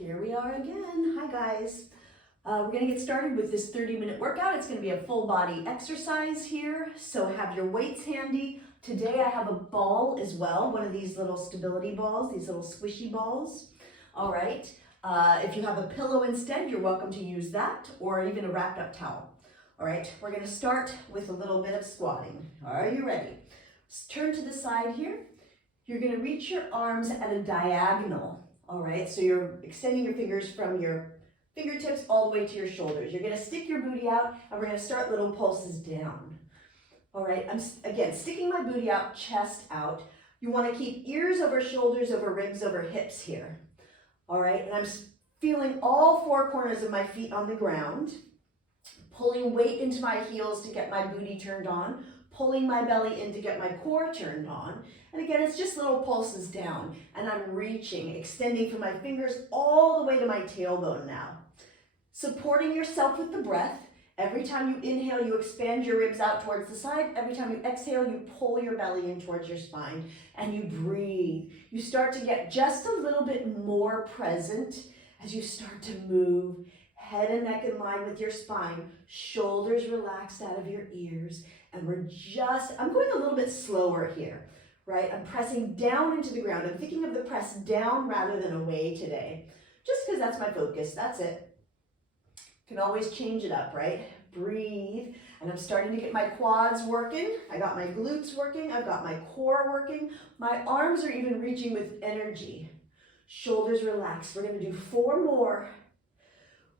Here we are again. Hi guys. We're going to get started with this 30-minute workout. It's going to be a full body exercise here. So have your weights handy. Today I have a ball as well, one of these little stability balls, these little squishy balls. All right. If you have a pillow instead, you're welcome to use that, or even a wrapped up towel. All right. We're going to start with a little bit of squatting. Are you ready? Turn to the side here. You're going to reach your arms at a diagonal. All right, so you're extending your fingers from your fingertips all the way to your shoulders. You're going to stick your booty out, and we're going to start little pulses down. All right, I'm again sticking my booty out, chest out. You want to keep ears over shoulders, over ribs, over hips here. All right, and I'm feeling all four corners of my feet on the ground, pulling weight into my heels to get my booty turned on, pulling my belly in to get my core turned on. And again, it's just little pulses down, and I'm reaching, extending from my fingers all the way to my tailbone now. Supporting yourself with the breath. Every time you inhale, you expand your ribs out towards the side. Every time you exhale, you pull your belly in towards your spine, and you breathe. You start to get just a little bit more present as you start to move. Head and neck in line with your spine, shoulders relaxed out of your ears, and I'm going a little bit slower here, right? I'm pressing down into the ground. I'm thinking of the press down rather than away today, just because that's my focus. That's it. Can always change it up, right? Breathe, and I'm starting to get my quads working. I got my glutes working. I've got my core working. My arms are even reaching with energy. Shoulders relaxed. We're going to do 4 more.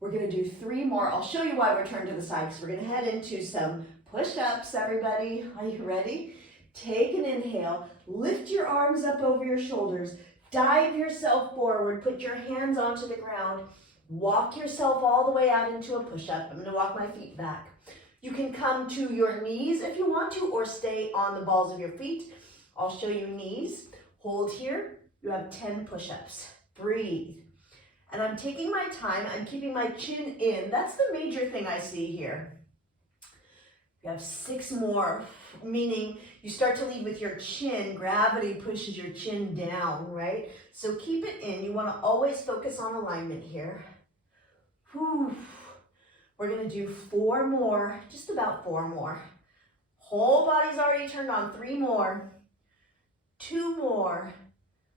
We're going to do 3 more. I'll show you why we're turned to the side, because we're going to head into some push-ups, everybody. Are you ready? Take an inhale. Lift your arms up over your shoulders. Dive yourself forward. Put your hands onto the ground. Walk yourself all the way out into a push-up. I'm going to walk my feet back. You can come to your knees if you want to, or stay on the balls of your feet. I'll show you knees. Hold here. You have 10 push-ups. Breathe. And I'm taking my time, I'm keeping my chin in. That's the major thing I see here. You have 6 more, meaning you start to lead with your chin. Gravity pushes your chin down, right? So keep it in. You want to always focus on alignment here. Whew. We're going to do 4 more, just about 4 more. Whole body's already turned on. 3 more, 2 more.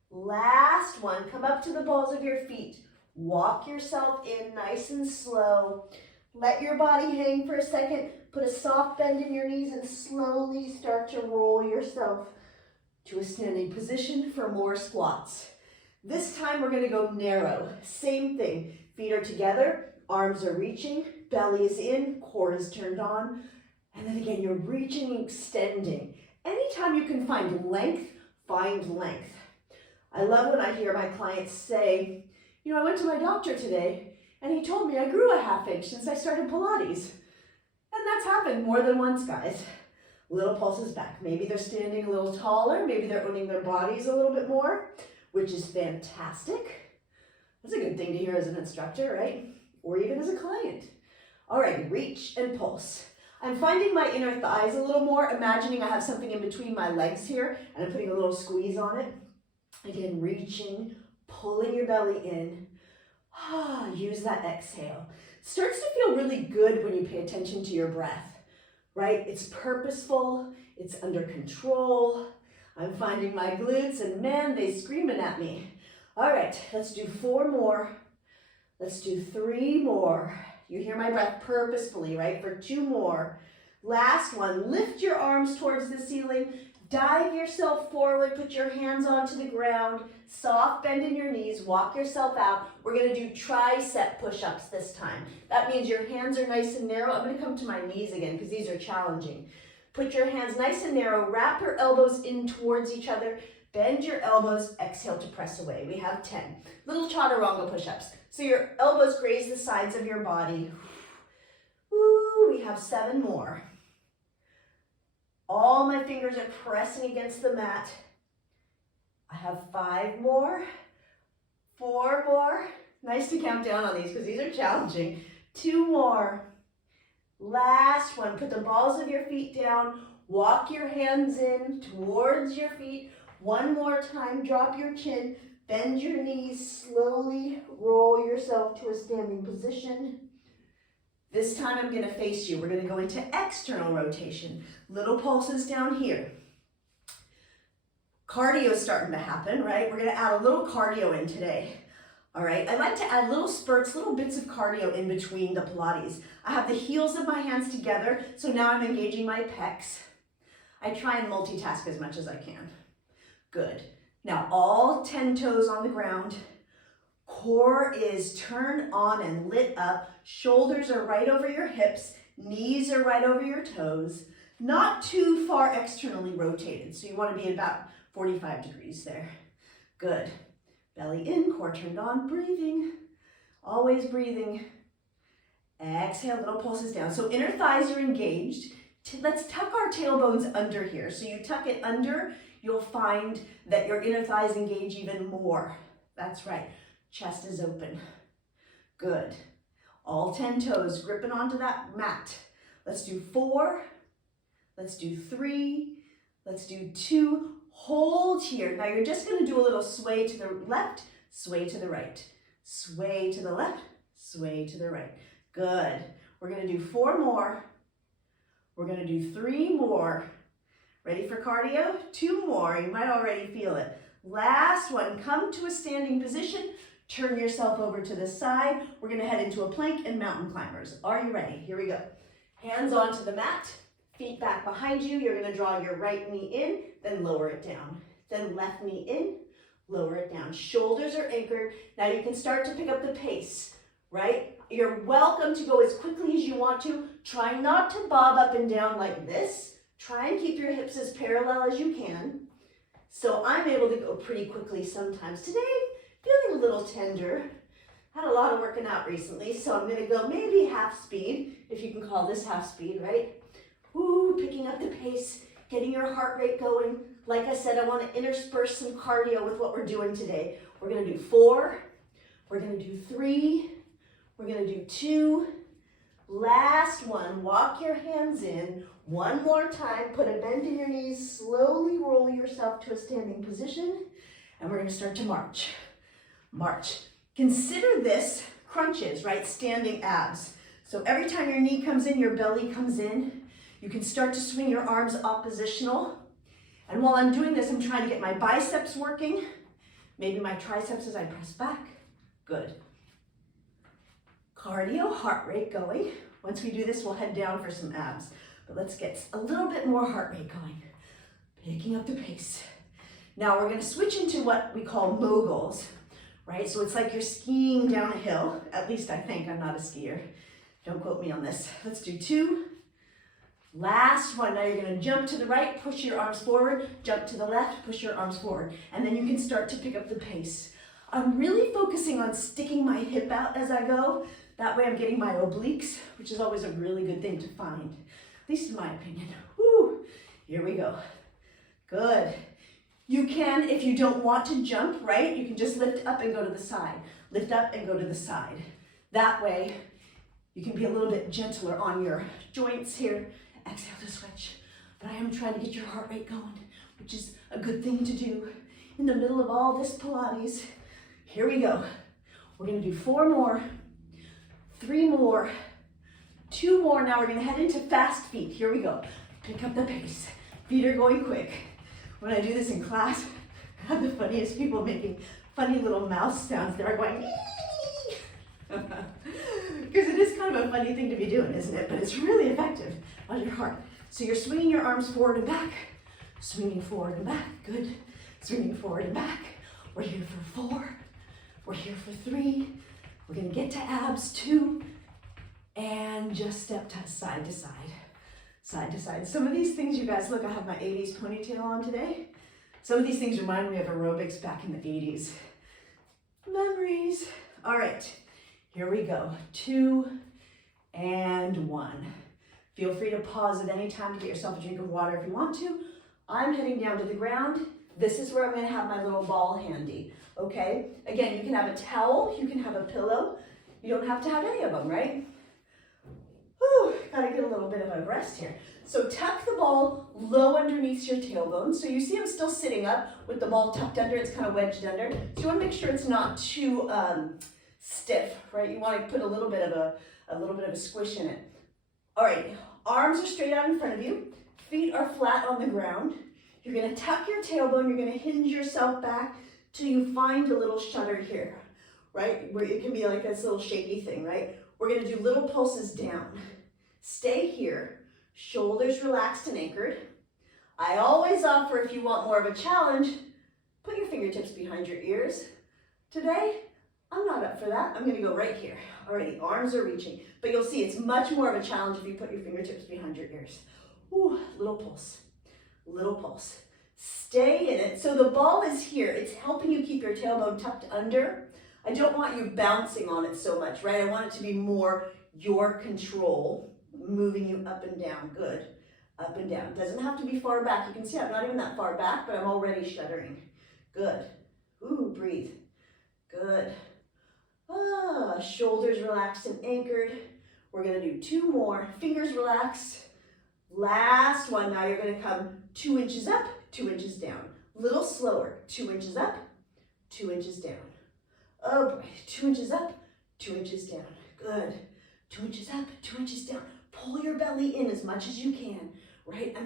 Last one. Come up to the balls of your feet. Walk yourself in nice and slow. Let your body hang for a second. Put a soft bend in your knees and slowly start to roll yourself to a standing position for more squats. This time we're going to go narrow. Same thing. Feet are together, arms are reaching, belly is in, core is turned on. And then again, you're reaching and extending. Anytime you can find length, find length. I love when I hear my clients say, you know, I went to my doctor today and he told me I grew a ½ inch since I started Pilates. And that's happened more than once, guys. Little pulses back. Maybe they're standing a little taller. Maybe they're owning their bodies a little bit more, which is fantastic. That's a good thing to hear as an instructor, right? Or even as a client. All right, reach and pulse. I'm finding my inner thighs a little more, imagining I have something in between my legs here, and I'm putting a little squeeze on it. Again, reaching, pulling your belly in. Use that exhale. Starts to feel really good when you pay attention to your breath, right? It's purposeful, it's under control. I'm finding my glutes, and man, they're screaming at me. All right, let's do 4 more. Let's do 3 more. You hear my breath purposefully, right? For 2 more. Last one, lift your arms towards the ceiling. Dive yourself forward, put your hands onto the ground, soft bend in your knees, walk yourself out. We're going to do tricep push-ups this time. That means your hands are nice and narrow. I'm going to come to my knees again because these are challenging. Put your hands nice and narrow, wrap your elbows in towards each other, bend your elbows, exhale to press away. We have 10. Little chaturanga push-ups. So your elbows graze the sides of your body. Ooh, we have 7 more. All my fingers are pressing against the mat. I have 5 more, 4 more. Nice to count down on these because these are challenging. 2 more. Last one. Put the balls of your feet down. Walk your hands in towards your feet. 1 more time. Drop your chin. Bend your knees, slowly roll yourself to a standing position. This time I'm gonna face you. We're gonna go into external rotation. Little pulses down here. Cardio is starting to happen, right? We're gonna add a little cardio in today. All right, I like to add little spurts, little bits of cardio in between the Pilates. I have the heels of my hands together, so now I'm engaging my pecs. I try and multitask as much as I can. Good. Now all 10 toes on the ground. Core is turned on and lit up. Shoulders are right over your hips. Knees are right over your toes. Not too far externally rotated, so you want to be about 45 degrees there. Good. Belly in, core turned on, breathing. Always breathing. Exhale, little pulses down. So inner thighs are engaged. Let's tuck our tailbones under here. So you tuck it under, you'll find that your inner thighs engage even more. That's right. Chest is open. Good. All 10 toes gripping onto that mat. Let's do 4. Let's do 3. Let's do 2. Hold here. Now you're just going to do a little sway to the left, sway to the right, sway to the left, sway to the right. Good. We're going to do 4 more. We're going to do 3 more. Ready for cardio? 2 more. You might already feel it. Last one. Come to a standing position. Turn yourself over to the side. We're going to head into a plank and mountain climbers. Are you ready? Here we go. Hands onto the mat. Feet back behind you. You're going to draw your right knee in, then lower it down. Then left knee in, lower it down. Shoulders are anchored. Now you can start to pick up the pace, right? You're welcome to go as quickly as you want to. Try not to bob up and down like this. Try and keep your hips as parallel as you can. So I'm able to go pretty quickly sometimes. Today, feeling a little tender. Had a lot of working out recently, so I'm going to go maybe half speed, if you can call this half speed, right? Woo, picking up the pace, getting your heart rate going. Like I said, I want to intersperse some cardio with what we're doing today. We're going to do 4. We're going to do 3. We're going to do 2. Last one, walk your hands in. One more time, put a bend in your knees. Slowly roll yourself to a standing position. And we're going to start to march. March. Consider this crunches, right? Standing abs. So every time your knee comes in, your belly comes in. You can start to swing your arms oppositional. And while I'm doing this, I'm trying to get my biceps working. Maybe my triceps as I press back. Good. Cardio, heart rate going. Once we do this, we'll head down for some abs. But let's get a little bit more heart rate going. Picking up the pace. Now we're going to switch into what we call moguls, right? So it's like you're skiing down a hill. At least I think. I'm not a skier. Don't quote me on this. Let's do 2. Last one. Now you're going to jump to the right, push your arms forward, jump to the left, push your arms forward. And then you can start to pick up the pace. I'm really focusing on sticking my hip out as I go. That way I'm getting my obliques, which is always a really good thing to find, at least in my opinion. Woo! Here we go. Good. You can, if you don't want to jump, right, you can just lift up and go to the side. Lift up and go to the side. That way you can be a little bit gentler on your joints here. Exhale to switch. But I am trying to get your heart rate going, which is a good thing to do in the middle of all this Pilates. Here we go. We're going to do 4 more, 3 more, 2 more. Now we're going to head into fast feet. Here we go. Pick up the pace. Feet are going quick. When I do this in class, I have the funniest people making funny little mouth sounds. They're going, because it is kind of a funny thing to be doing, isn't it? But it's really effective on your heart. So you're swinging your arms forward and back, swinging forward and back. Good. Swinging forward and back. We're here for 4. We're here for 3. We're going to get to abs 2. And just step to side to side. Side to side. Some of these things, you guys, look, I have my 80s ponytail on today. Some of these things remind me of aerobics back in the 80s. Memories. All right. Here we go. 2 and 1. Feel free to pause at any time to get yourself a drink of water if you want to. I'm heading down to the ground. This is where I'm going to have my little ball handy. Okay? Again, you can have a towel. You can have a pillow. You don't have to have any of them, right? Whew, gotta get a little bit of a rest here. So tuck the ball low underneath your tailbone. So you see I'm still sitting up with the ball tucked under, it's kind of wedged under. So you want to make sure it's not too stiff, right? You want to put a little bit of a squish in it. All right, arms are straight out in front of you. Feet are flat on the ground. You're going to tuck your tailbone. You're going to hinge yourself back till you find a little shudder here, right? Where it can be like this little shaky thing, right? We're going to do little pulses down. Stay here. Shoulders relaxed and anchored. I always offer, if you want more of a challenge, put your fingertips behind your ears. Today, I'm not up for that. I'm going to go right here. Alrighty, arms are reaching. But you'll see it's much more of a challenge if you put your fingertips behind your ears. Ooh, little pulse. Little pulse. Stay in it. So the ball is here. It's helping you keep your tailbone tucked under. I don't want you bouncing on it so much, right? I want it to be more your control, moving you up and down. Good. Up and down. Doesn't have to be far back. You can see I'm not even that far back, but I'm already shuddering. Good. Ooh, breathe. Good. Shoulders relaxed and anchored. We're going to do 2 more. Fingers relaxed. Last one. Now you're going to come 2 inches up, 2 inches down. Little slower. 2 inches up, 2 inches down. Oh boy. 2 inches up, 2 inches down. Good. 2 inches up, 2 inches down. Pull your belly in as much as you can, right?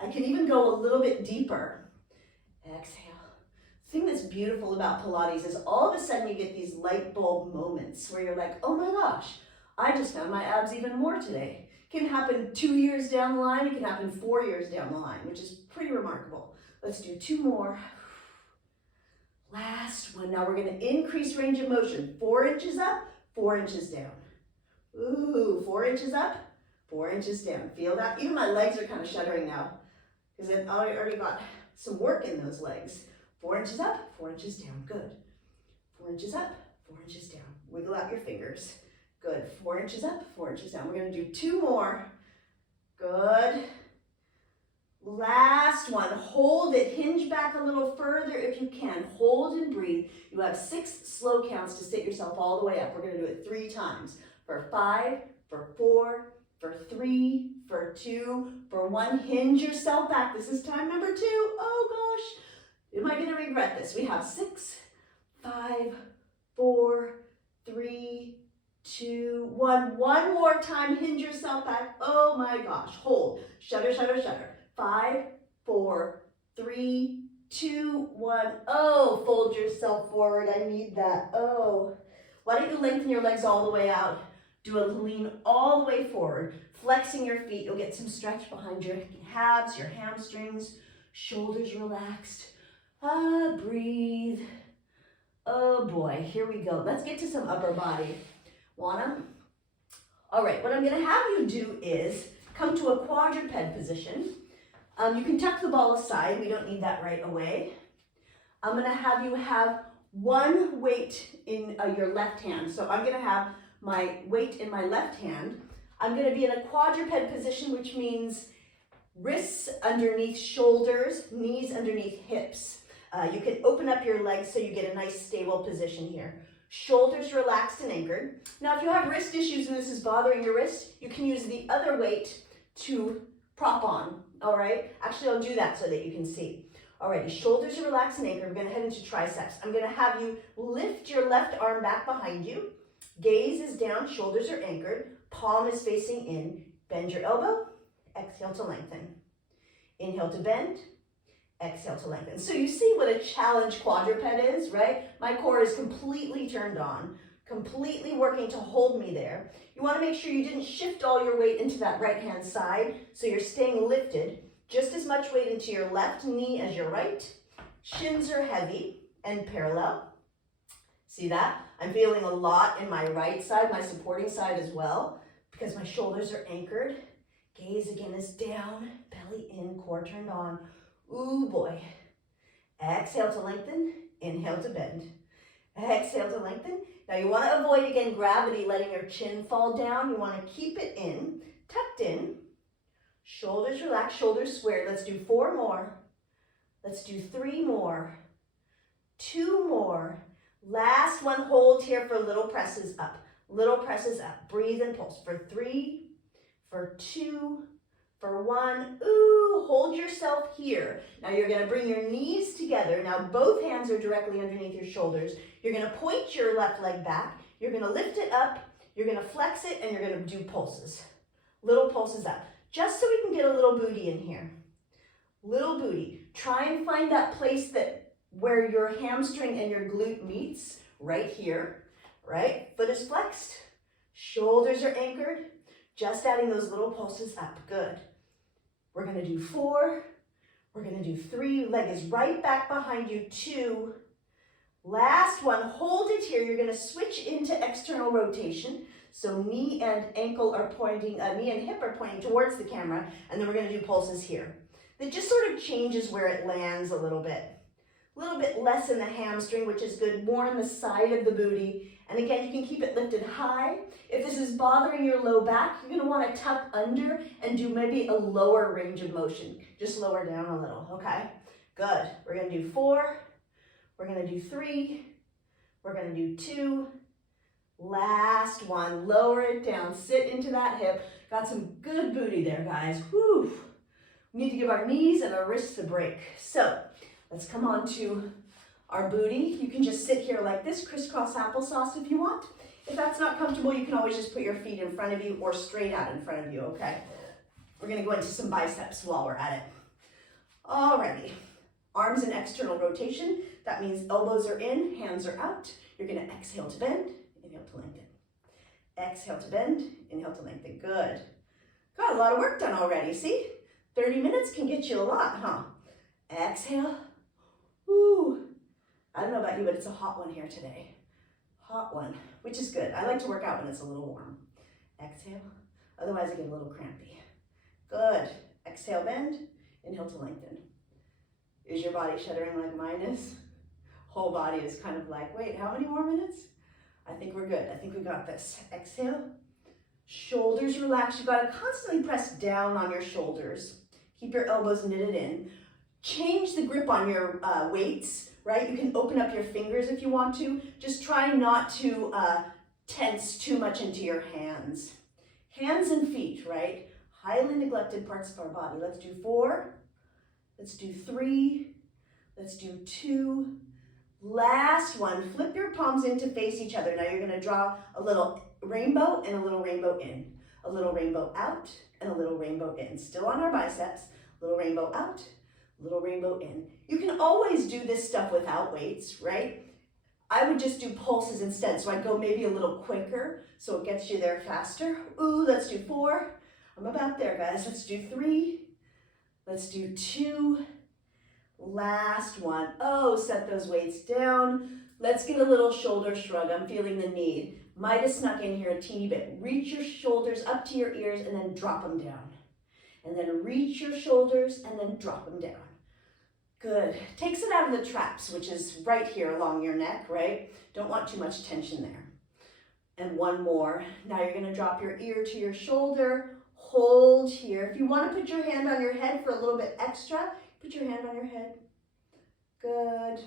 I can even go a little bit deeper. Exhale. The thing that's beautiful about Pilates is all of a sudden you get these light bulb moments where you're like, oh my gosh, I just found my abs even more today. It can happen 2 years down the line. It can happen 4 years down the line, which is pretty remarkable. Let's do 2 more. Last one. Now we're going to increase range of motion. 4 inches up, 4 inches down. Ooh, 4 inches up, 4 inches down. Feel that? Even my legs are kind of shuddering now because I already got some work in those legs. 4 inches up, 4 inches down. Good. 4 inches up, 4 inches down. Wiggle out your fingers. Good. 4 inches up, 4 inches down. We're going to do 2 more. Good. Last one. Hold it. Hinge back a little further if you can. Hold and breathe. You have 6 slow counts to sit yourself all the way up. We're going to do it 3 times. For 5, for 4, for 3, for 2, for 1. Hinge yourself back. This is time number 2. Oh gosh. Am I going to regret this? We have 6, 5, 4, 3, 2, 1. One more time. Hinge yourself back. Oh my gosh. Hold. Shudder, shudder, shudder. 5, 4, 3, 2, 1. Oh, fold yourself forward. I need that. Oh. Why don't you lengthen your legs all the way out? Do a lean all the way forward. Flexing your feet. You'll get some stretch behind your calves, your hamstrings. Shoulders relaxed. Breathe. Oh boy, here we go. Let's get to some upper body. Wanna? All right, what I'm gonna have you do is come to a quadruped position. You can tuck the ball aside. We don't need that right away. I'm gonna have you have one weight in your left hand. So I'm gonna have my weight in my left hand. I'm gonna be in a quadruped position, which means wrists underneath shoulders, knees underneath hips. You can open up your legs so you get a nice stable position here. Shoulders relaxed and anchored. Now, if you have wrist issues and this is bothering your wrist, you can use the other weight to prop on, all right? Actually, I'll do that so that you can see. Alrighty, shoulders are relaxed and anchored. We're gonna head into triceps. I'm gonna have you lift your left arm back behind you. Gaze is down, shoulders are anchored. Palm is facing in. Bend your elbow, exhale to lengthen. Inhale to bend, exhale to lengthen. So you see what a challenge quadruped is, right? My core is completely turned on, completely working to hold me there. You want to make sure you didn't shift all your weight into that right-hand side, so you're staying lifted. Just as much weight into your left knee as your right. Shins are heavy and parallel. See that? I'm feeling a lot in my right side, my supporting side as well, because my shoulders are anchored. Gaze again is down, belly in, core turned on. Ooh boy. Exhale to lengthen, inhale to bend. Exhale to lengthen. Now you want to avoid, again, gravity, letting your chin fall down. You want to keep it in, tucked in. Shoulders relaxed, shoulders squared. Let's do 4 more. Let's do 3 more. 2 more. Last one, hold here for little presses up. Little presses up. Breathe and pulse for 3, for 2, For 1, ooh, hold yourself here. Now you're gonna bring your knees together. Now both hands are directly underneath your shoulders. You're gonna point your left leg back. You're gonna lift it up. You're gonna flex it, and you're gonna do pulses. Little pulses up. Just so we can get a little booty in here. Little booty. Try and find that place where your hamstring and your glute meets, right here, right? Foot is flexed, shoulders are anchored, just adding those little pulses up, good. We're gonna do 4, we're gonna do 3, leg is right back behind you, 2, last one, hold it here, you're gonna switch into external rotation, so knee and ankle are pointing, knee and hip are pointing towards the camera, and then we're gonna do pulses here. That just sort of changes where it lands a little bit less in the hamstring, which is good, more on the side of the booty. And again, you can keep it lifted high. If this is bothering your low back, you're gonna wanna tuck under and do maybe a lower range of motion. Just lower down a little, okay? Good, we're gonna do 4, we're gonna do 3, we're gonna do 2, last one, lower it down, sit into that hip. Got some good booty there, guys, whew. We need to give our knees and our wrists a break. So, let's come on to our booty. You can just sit here like this, crisscross applesauce if you want. If that's not comfortable, you can always just put your feet in front of you or straight out in front of you, okay? We're gonna go into some biceps while we're at it. Alrighty, arms in external rotation. That means elbows are in, hands are out. You're gonna exhale to bend, inhale to lengthen. Exhale to bend, inhale to lengthen, good. Got a lot of work done already, see? 30 minutes can get you a lot, huh? Exhale. Woo. I don't know about you, but it's a hot one here today. Hot one, which is good. I like to work out when it's a little warm. Exhale. Otherwise, I get a little crampy. Good. Exhale, bend. Inhale to lengthen. Is your body shuddering like mine is? Whole body is kind of like, wait, how many more minutes? I think we're good. I think we got this. Exhale. Shoulders relax. You've got to constantly press down on your shoulders. Keep your elbows knitted in. Change the grip on your weights, right? You can open up your fingers if you want to. Just try not to tense too much into your hands. Hands and feet, right? Highly neglected parts of our body. Let's do 4. Let's do 3. Let's do 2. Last one. Flip your palms in to face each other. Now you're going to draw a little rainbow and a little rainbow in. A little rainbow out and a little rainbow in. Still on our biceps. Little rainbow out, little rainbow in. You can always do this stuff without weights, right? I would just do pulses instead. So I'd go maybe a little quicker so it gets you there faster. Ooh, let's do 4. I'm about there, guys. Let's do 3. Let's do 2. Last one. Oh, set those weights down. Let's get a little shoulder shrug. I'm feeling the need. Might have snuck in here a teeny bit. Reach your shoulders up to your ears and then drop them down. And then reach your shoulders and then drop them down. Good. Takes it out of the traps, which is right here along your neck, right? Don't want too much tension there. And one more. Now you're going to drop your ear to your shoulder. Hold here. If you want to put your hand on your head for a little bit extra, put your hand on your head. Good.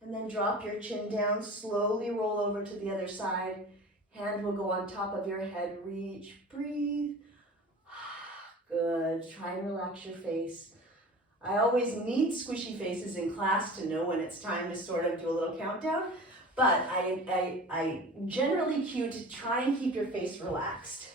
And then drop your chin down. Slowly roll over to the other side. Hand will go on top of your head. Reach. Breathe. Good. Try and relax your face. I always need squishy faces in class to know when it's time to sort of do a little countdown, but I generally cue to try and keep your face relaxed.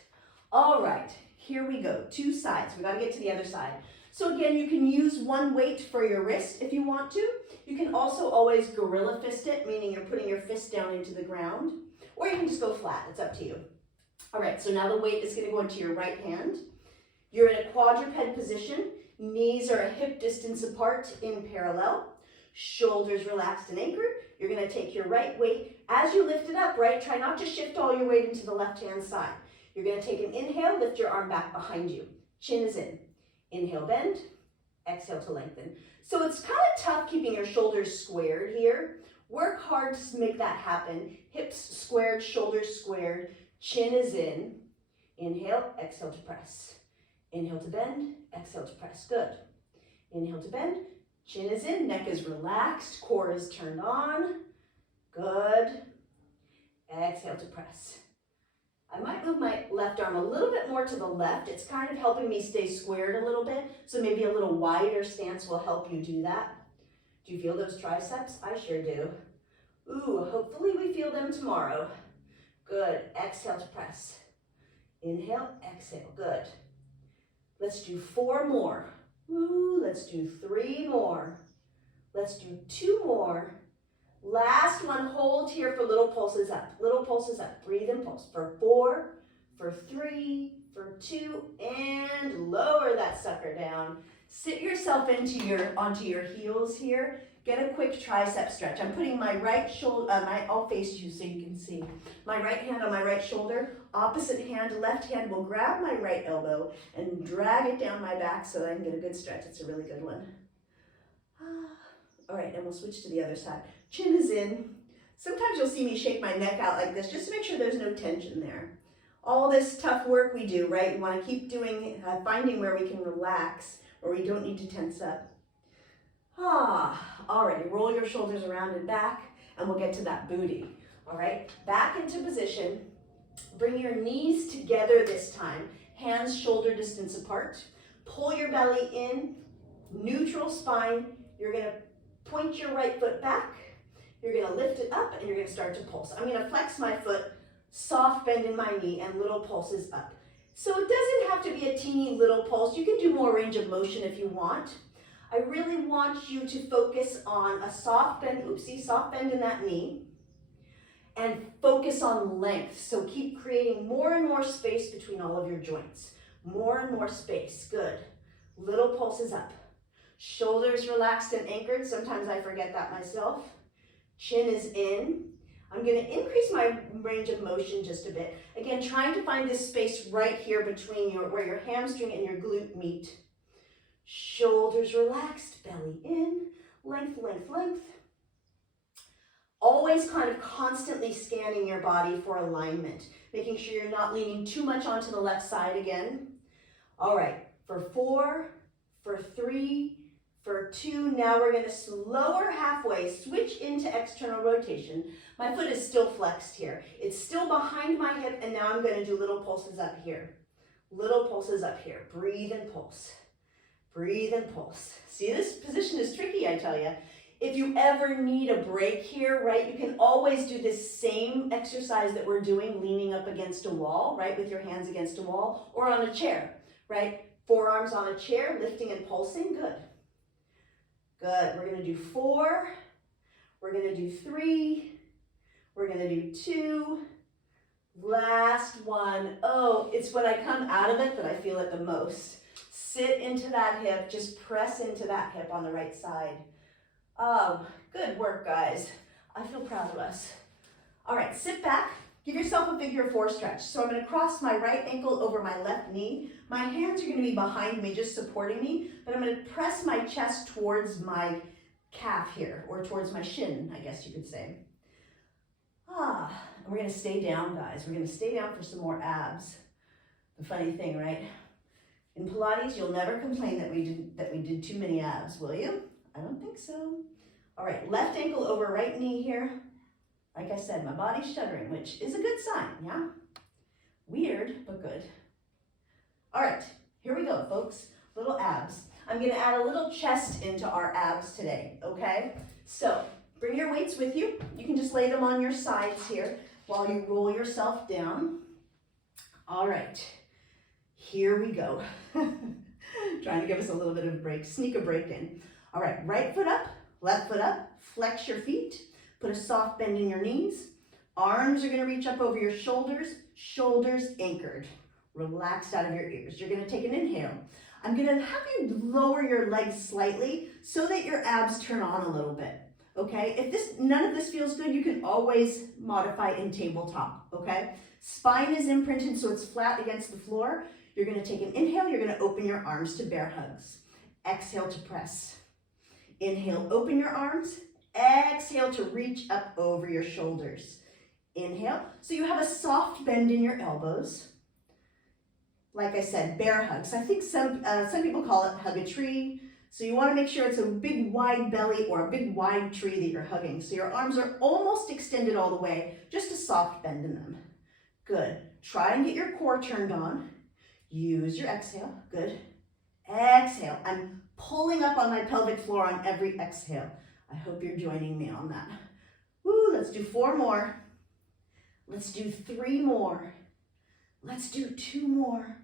All right, here we go. 2 sides. We got to get to the other side. So again, you can use one weight for your wrist if you want to. You can also always gorilla fist it, meaning you're putting your fist down into the ground, or you can just go flat. It's up to you. All right, so now the weight is going to go into your right hand. You're in a quadruped position. Knees are a hip distance apart in parallel. Shoulders relaxed and anchored. You're going to take your right weight. As you lift it up, right, try not to shift all your weight into the left-hand side. You're going to take an inhale, lift your arm back behind you. Chin is in. Inhale, bend. Exhale to lengthen. So it's kind of tough keeping your shoulders squared here. Work hard to make that happen. Hips squared, shoulders squared. Chin is in. Inhale, exhale to press. Inhale to bend, exhale to press. Good. Inhale to bend, chin is in, neck is relaxed, core is turned on. Good. Exhale to press. I might move my left arm a little bit more to the left. It's kind of helping me stay squared a little bit, so maybe a little wider stance will help you do that. Do you feel those triceps? I sure do. Ooh, hopefully we feel them tomorrow. Good. Exhale to press. Inhale, exhale. Good. Let's do 4 more. Ooh, let's do 3 more. Let's do 2 more. Last one, hold here for little pulses up. Little pulses up. Breathe and pulse. For 4, for 3, for 2, and lower that sucker down. Sit yourself onto your heels here. Get a quick tricep stretch. I'm putting my right shoulder, I'll face you so you can see. My right hand on my right shoulder, opposite hand, left hand will grab my right elbow and drag it down my back so that I can get a good stretch. It's a really good one. All right, and we'll switch to the other side. Chin is in. Sometimes you'll see me shake my neck out like this just to make sure there's no tension there. All this tough work we do, right? We want to keep doing, finding where we can relax, where we don't need to tense up. All right, roll your shoulders around and back, and we'll get to that booty. All right, back into position. Bring your knees together this time. Hands shoulder distance apart. Pull your belly in, neutral spine. You're going to point your right foot back. You're going to lift it up, and you're going to start to pulse. I'm going to flex my foot, soft bend in my knee, and little pulses up. So it doesn't have to be a teeny little pulse. You can do more range of motion if you want. I really want you to focus on a soft bend, soft bend in that knee, and focus on length. So keep creating more and more space between all of your joints. More and more space, good. Little pulses up. Shoulders relaxed and anchored. Sometimes I forget that myself. Chin is in. I'm going to increase my range of motion just a bit. Again, trying to find this space right here between where your hamstring and your glute meet. Shoulders relaxed, belly in, length, length, length. Always kind of constantly scanning your body for alignment, making sure you're not leaning too much onto the left side again. All right, for 4, for 3, for 2, now we're going to lower halfway, switch into external rotation. My foot is still flexed here. It's still behind my hip, and now I'm going to do little pulses up here. Little pulses up here. Breathe and pulse. Breathe and pulse. See, this position is tricky, I tell you. If you ever need a break here, right, you can always do this same exercise that we're doing, leaning up against a wall, right, with your hands against a wall, or on a chair, right? Forearms on a chair, lifting and pulsing. Good. Good. We're going to do 4. We're going to do 3. We're going to do 2. Last one. Oh, it's when I come out of it that I feel it the most. Sit into that hip, just press into that hip on the right side. Oh, good work, guys. I feel proud of us. All right, sit back. Give yourself a figure 4 stretch. So I'm going to cross my right ankle over my left knee. My hands are going to be behind me, just supporting me, but I'm going to press my chest towards my calf here, or towards my shin, I guess you could say. And we're going to stay down, guys. We're going to stay down for some more abs. The funny thing, right? In Pilates, you'll never complain that we did too many abs, will you? I don't think so. All right, left ankle over right knee here. Like I said, my body's shuddering, which is a good sign, yeah? Weird, but good. All right, here we go, folks. Little abs. I'm gonna add a little chest into our abs today, okay? So, bring your weights with you. You can just lay them on your sides here while you roll yourself down. All right. Here we go. Trying to give us a little bit of a break, sneak a break in. All right, right foot up, left foot up, flex your feet, put a soft bend in your knees. Arms are gonna reach up over your shoulders, shoulders anchored, relaxed out of your ears. You're gonna take an inhale. I'm gonna have you lower your legs slightly so that your abs turn on a little bit, okay? If none of this feels good, you can always modify in tabletop, okay? Spine is imprinted so it's flat against the floor. You're going to take an inhale. You're going to open your arms to bear hugs. Exhale to press. Inhale, open your arms. Exhale to reach up over your shoulders. Inhale. So you have a soft bend in your elbows. Like I said, bear hugs. I think some people call it hug a tree. So you want to make sure it's a big wide belly or a big wide tree that you're hugging. So your arms are almost extended all the way, just a soft bend in them. Good. Try and get your core turned on. Use your exhale. Good. Exhale. I'm pulling up on my pelvic floor on every exhale. I hope you're joining me on that. Woo, let's do 4 more. Let's do 3 more. Let's do 2 more.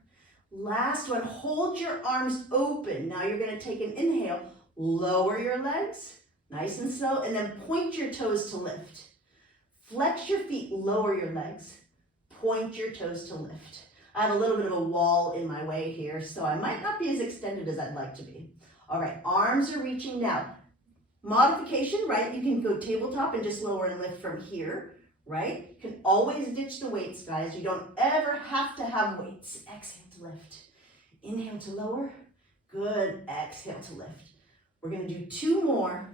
Last one, hold your arms open. Now you're gonna take an inhale, lower your legs, nice and slow, and then point your toes to lift. Flex your feet, lower your legs, point your toes to lift. I have a little bit of a wall in my way here, so I might not be as extended as I'd like to be. All right, arms are reaching now. Modification, right? You can go tabletop and just lower and lift from here, right? You can always ditch the weights, guys. You don't ever have to have weights. Exhale to lift. Inhale to lower. Good. Exhale to lift. We're going to do 2 more.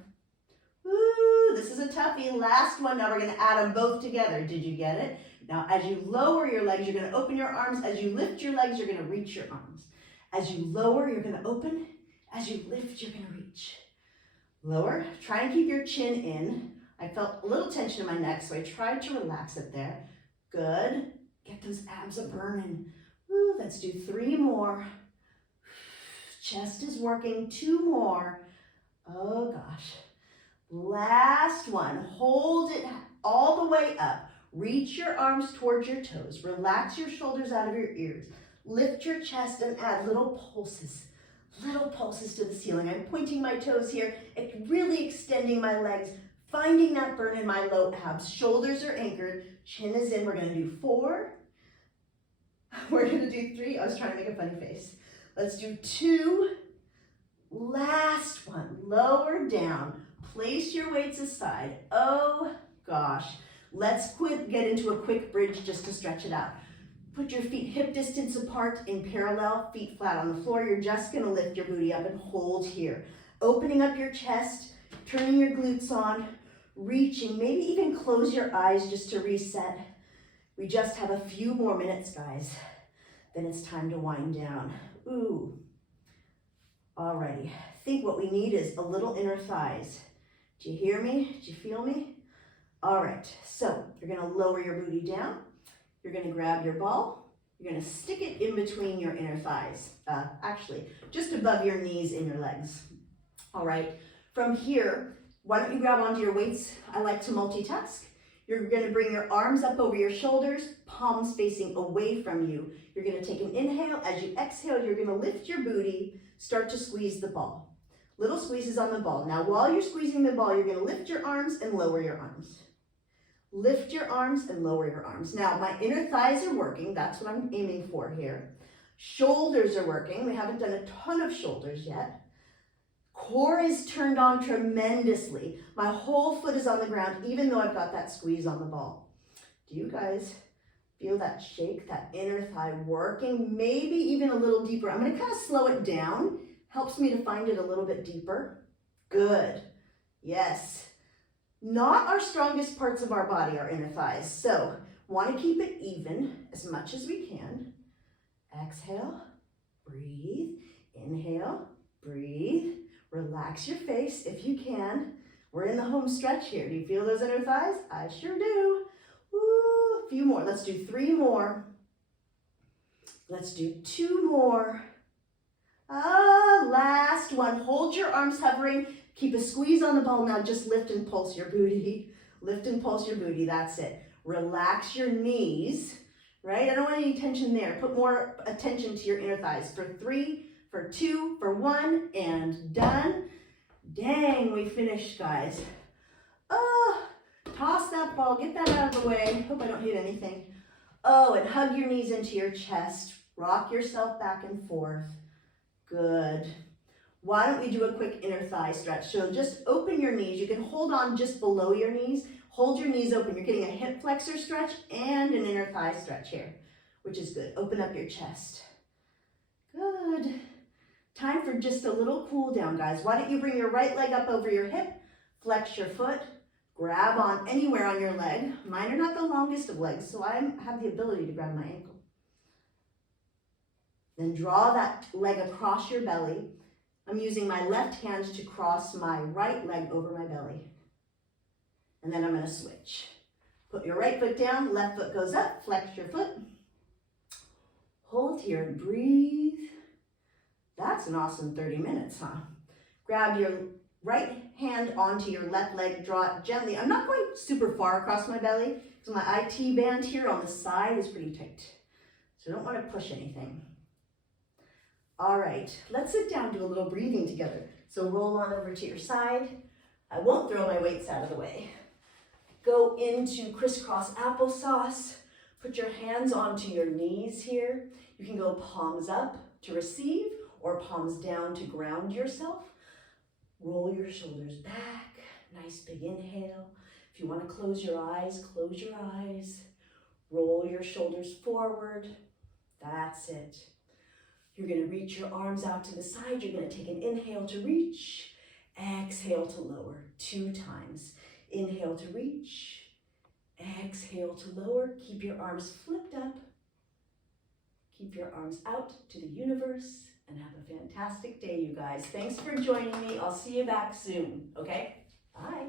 Woo, this is a toughie. Last one. Now we're going to add them both together. Did you get it? Now, as you lower your legs, you're going to open your arms. As you lift your legs, you're going to reach your arms. As you lower, you're going to open. As you lift, you're going to reach. Lower. Try and keep your chin in. I felt a little tension in my neck, so I tried to relax it there. Good. Get those abs a burning. Woo, let's do 3 more. Chest is working. 2 more. Oh, gosh. Last one. Hold it all the way up. Reach your arms towards your toes. Relax your shoulders out of your ears. Lift your chest and add little pulses to the ceiling. I'm pointing my toes here, really extending my legs, finding that burn in my low abs. Shoulders are anchored, chin is in. We're going to do 4. We're going to do 3. I was trying to make a funny face. Let's do 2. Last one. Lower down. Place your weights aside. Oh, gosh. Let's get into a quick bridge just to stretch it out. Put your feet hip distance apart in parallel, feet flat on the floor. You're just going to lift your booty up and hold here. Opening up your chest, turning your glutes on, reaching, maybe even close your eyes just to reset. We just have a few more minutes, guys. Then it's time to wind down. Ooh. Alrighty. I think what we need is a little inner thighs. Do you hear me? Do you feel me? All right. So you're going to lower your booty down. You're going to grab your ball. You're going to stick it in between your inner thighs. Actually, just above your knees and your legs. All right. From here, why don't you grab onto your weights? I like to multitask. You're going to bring your arms up over your shoulders, palms facing away from you. You're going to take an inhale. As you exhale, you're going to lift your booty, start to squeeze the ball. Little squeezes on the ball. Now, while you're squeezing the ball, you're going to lift your arms and lower your arms. Lift your arms and lower your arms. Now, my inner thighs are working. That's what I'm aiming for here. Shoulders are working. We haven't done a ton of shoulders yet. Core is turned on tremendously. My whole foot is on the ground, even though I've got that squeeze on the ball. Do you guys feel that shake, that inner thigh working? Maybe even a little deeper. I'm going to kind of slow it down. Helps me to find it a little bit deeper. Good. Yes. Not our strongest parts of our body, our inner thighs. So, want to keep it even as much as we can. Exhale, breathe, inhale, breathe. Relax your face if you can. We're in the home stretch here. Do you feel those inner thighs? I sure do. Woo, a few more. Let's do 3 more. Let's do 2 more. Last one. Hold your arms hovering. Keep a squeeze on the ball. Now just lift and pulse your booty. Lift and pulse your booty. That's it. Relax your knees, right? I don't want any tension there. Put more attention to your inner thighs. For 3, for 2, for 1, and done. Dang, we finished, guys. Toss that ball. Get that out of the way. Hope I don't hit anything. Oh, and hug your knees into your chest. Rock yourself back and forth. Good. Why don't we do a quick inner thigh stretch? So just open your knees. You can hold on just below your knees. Hold your knees open. You're getting a hip flexor stretch and an inner thigh stretch here, which is good. Open up your chest. Good. Time for just a little cool down, guys. Why don't you bring your right leg up over your hip, flex your foot, grab on anywhere on your leg. Mine are not the longest of legs, so I have the ability to grab my ankle. Then draw that leg across your belly. I'm using my left hand to cross my right leg over my belly. And then I'm going to switch. Put your right foot down, left foot goes up, flex your foot. Hold here and breathe. That's an awesome 30 minutes, huh? Grab your right hand onto your left leg, draw it gently. I'm not going super far across my belly because my IT band here on the side is pretty tight. So I don't want to push anything. All right, let's sit down, do a little breathing together. So roll on over to your side. I won't throw my weights out of the way. Go into Crisscross Applesauce. Put your hands onto your knees here. You can go palms up to receive or palms down to ground yourself. Roll your shoulders back. Nice big inhale. If you want to close your eyes, close your eyes. Roll your shoulders forward. That's it. You're going to reach your arms out to the side. You're going to take an inhale to reach. Exhale to lower 2 times. Inhale to reach. Exhale to lower. Keep your arms flipped up. Keep your arms out to the universe. And have a fantastic day, you guys. Thanks for joining me. I'll see you back soon, okay? Bye.